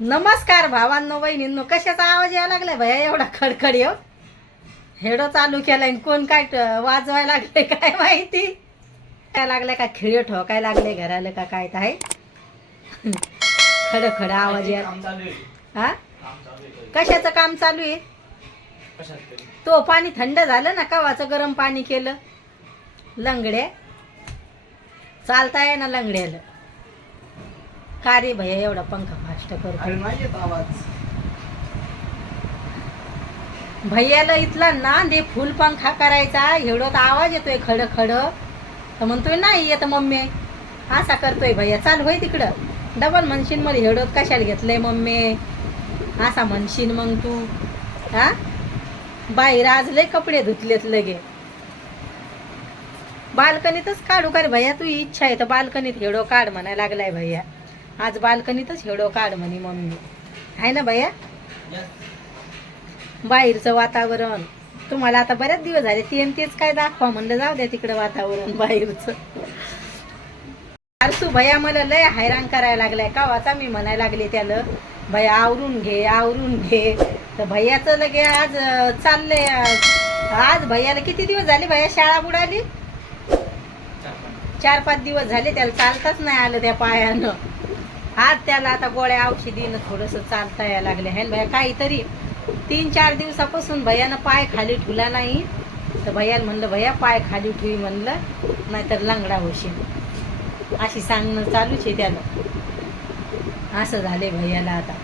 नमस्कार भावांनो बहिणींनो, कशाचा आवाज यायला लागलाय भैया एवढा खडखड येऊ? हेडो चालू केलाय कोण काय वाजवायला लागले काय माहिती, काय लागले का खिळे ठोकाय लागले घराला का काय काय खड खड आवाज यायला. हा कशाचं काम चालू आहे? तो पाणी थंड झालं ना, कवाचं गरम पाणी केलं. लंगड्या चालता आहे ना लंगड्याला. का रे भैया एवढा पंखा फास्ट करतो? भैयाला इथला ना दे फुल पंखा करायचा, एवढं आवाज येतोय खड खड. तर म्हणतोय नाही येत मम्मी, असा करतोय भैया. चाल होय तिकडं, डबल म्हणशील मला हेडोत कशाला घेतलंय मम्मी, असा म्हणशील मग तू. हा बाहेर आज लय कपडे धुतलेत लगे. बाल्कनीतच काढू का रे भैया? तू इच्छा आहे तर बाल्कनीत हेडो काढ म्हणायला लागलाय भैया. आज बाल्कनीतच हेडो काढ म्हणे मम्मी, आहे ना भैया? बाहेरचं वातावरण तुम्हाला आता बरेच दिवस झाले तेच काय दाखवा म्हणलं, जाऊ द्या तिकडं वातावरण बाहेरचं. आरसू भैया मला लय हैराण करायला लागलाय. कावाचा मी म्हणायला लागले त्याला भैया आवरून घे आवरून घे, तर भैयाचं लगे आज चाललंय. आज भैयाला किती दिवस झाले भैया शाळा बुडाली? 4-5 दिवस झाले त्याला चालताच नाही आलं त्या पायानं. आज त्याला आता गोळ्या औषधीनं थोडंसं चालता यायला लागले आहे ना भैया. काहीतरी 3-4 दिवसापासून भैयानं पाय खाली ठुला नाही. तर भैयाला म्हणलं भैया पाय खाली ठेवी म्हणलं, नाहीतर लंगडा होशील, अशी सांगणं चालूच आहे त्यानं. असं झाले भैयाला आता.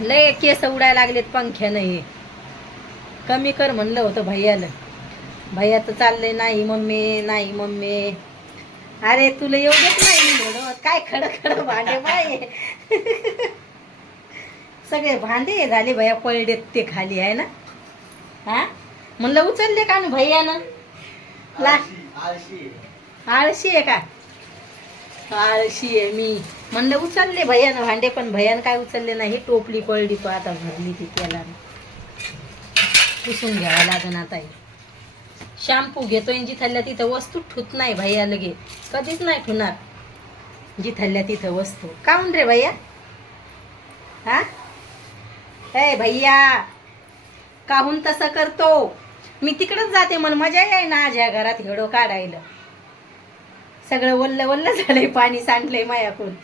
लय केस उडायला लागलेत पंख्यानं. हे कमी कर म्हणलं होतं भैयाला. भैया तर चाललंय नाही मम्मी नाही मम्मी. अरे तुला एवढंच नाही काय खड भांडे बाय सगळे भांडे झाले भैया पडलेत ते खाली आहे ना. हा म्हणलं उचलले का ना भैयानं? आळशी आहे का? आळशी आहे मी म्हणलं उचलले भैयानं भांडे, पण भैयानं काय उचलले नाही. टोपली पडली तो आता भरली ती, त्याला पुसून घ्यावं लागेल आता. शॅम्पू घेतोय जिथल्या तिथं वस्तू ठुत नाही भैया लगे, कधीच नाही ठुणार जिथल्या तिथं वस्तू. काऊन रे भैया? हा ए भैया काहून तसं करतो? मी तिकडच जाते, मला मजा आहे ना आज या घरात हेडो काढायला. सगळं वल्ल वल्ल झालंय, पाणी सांडलंय मायाकडून.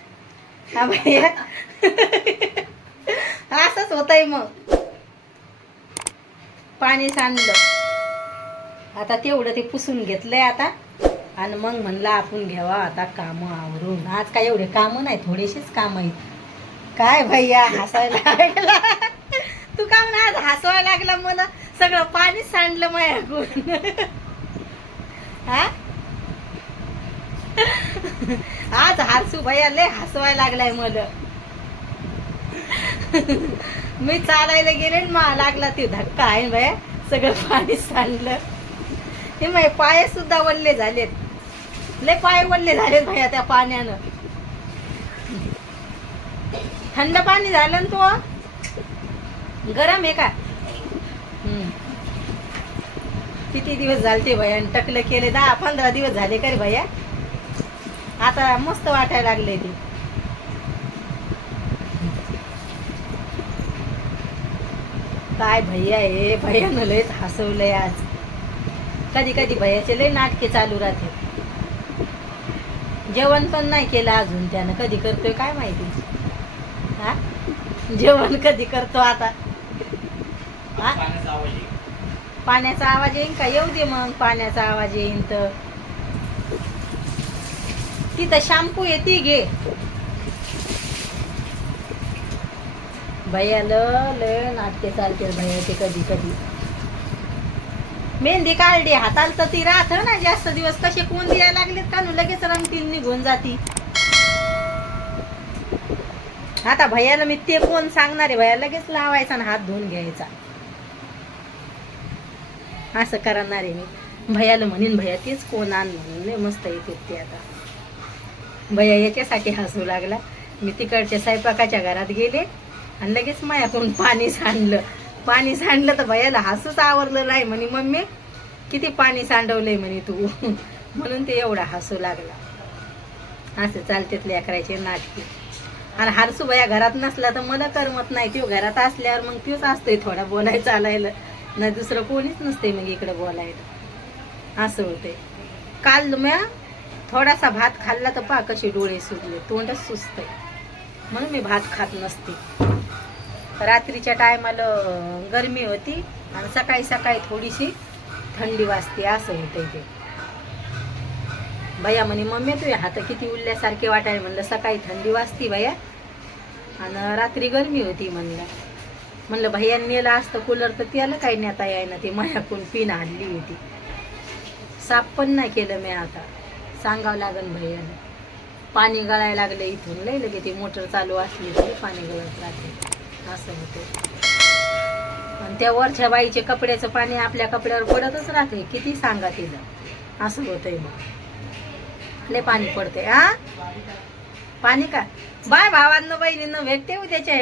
हा भैया असंच होतंय मग, पाणी सांडलं. आता तेवढं ते पुसून घेतलंय आता, आणि मग म्हणलं आपण घ्यावा आता कामं आवरून. आज काय एवढे कामं नाही, थोडेसेच काम आहेत. काय भैया हसायला लागला तू? का म्हणा आज हसवायला लागला मला? सगळं पाणी सांडलं माझ्याकडून. हा आज हसू भैया लय हसवायला लागलाय मला. मी चालायला गेले मा लागला ते धक्का आहे भैया, सगळं पाणी सांडलं. हे माझे पाय सुद्धा वल्ले झालेत, लय पाय वल्ले झालेत भैया त्या पाण्यानं. थंड पाणी झालं ना तो, गरम आहे का? किती दिवस झाले ते भैया टकलं केले? 10-15 दिवस झाले का रे भैया? आता मस्त वाटायला लागले ते. काय भैया हे भैयानं लयच हसवलंय आज. कधी कधी भैयाचे लय नाटके चालू राहते. जेवण पण नाही केलं अजून त्यानं, कधी करतोय काय माहिती. हा जेवण कधी करतो आता? हा पाण्याचा आवाज येईन का? येऊ दे मग, पाण्याचा आवाज येईन तर. तिथं शॅम्पू येते घे. भैयाला लय नाटके चालते भैयाचे कधी कधी. मेहंदी काढली हाताला तर ती राहत ना जास्त दिवस. कसे कोण द्यायला लागलेत का लगेच रंगतील निघून जाती. आता भैयाला मी ते कोण सांगणार आहे? भैया लगेच लावायचा आणि हात धुवून घ्यायचा, असं करणार आहे मी. भैयाला म्हणेन भैया तेच कोण आण म्हणून, लय मस्त येते ते. आता भैया याच्यासाठी हसू लागला. मी तिकडच्या स्वयंपाकाच्या घरात गेले आणि लगेच मायाकडून पाणी सांडलं. पाणी सांडलं तर भैयाला हसूच आवरलं नाही. म्हणे मम्मी किती पाणी सांडवलंय म्हणे तू म्हणून ते एवढा हसू लागला. असे चालतेत लेकरायचे नाटके. आणि हरसूबाया घरात नसला तर मला करमत नाही. तो घरात असल्यावर मग तोच असतोय थोडा बोलायला चालायला, नाही दुसरं कोणीच नसते मग इकडं बोलायला. असं होते. काल म्या थोडासा भात खाल्ला तर पा कसे डोळे सुजले, तोंडच सुचतंय, म्हणून मी भात खात नसते. रात्रीच्या टायमाला गरमी होती आणि सकाळी सकाळी थोडीशी थंडी वाजते, असं होतंय ते. भैया म्हणे मम्मी तुझे हात किती उरल्यासारखे वाटायला. म्हणलं सकाळी थंडी वाजती भैया आणि रात्री गरमी होती. म्हणलं भैयाने नेला असतं कूलर तर त्याला काही नेता यायना, ते मायाकून पिन आणली होती. साफ पण नाही केलं मी. आता सांगावं लागन भैयाने. पाणी गळायला लागलं इथून, लय लगे ती मोटर चालू असली तरी पाणी गळत राहते, असं होते. आणि त्या वरच्या बाईचे कपड्याचं पाणी आपल्या कपड्यावर पडतच राहते, किती सांगा तिला, असं होतंय. मग लय पाणी पडते. हा पाणी का बाय भावांना बहिणींना भेटते उद्याच्या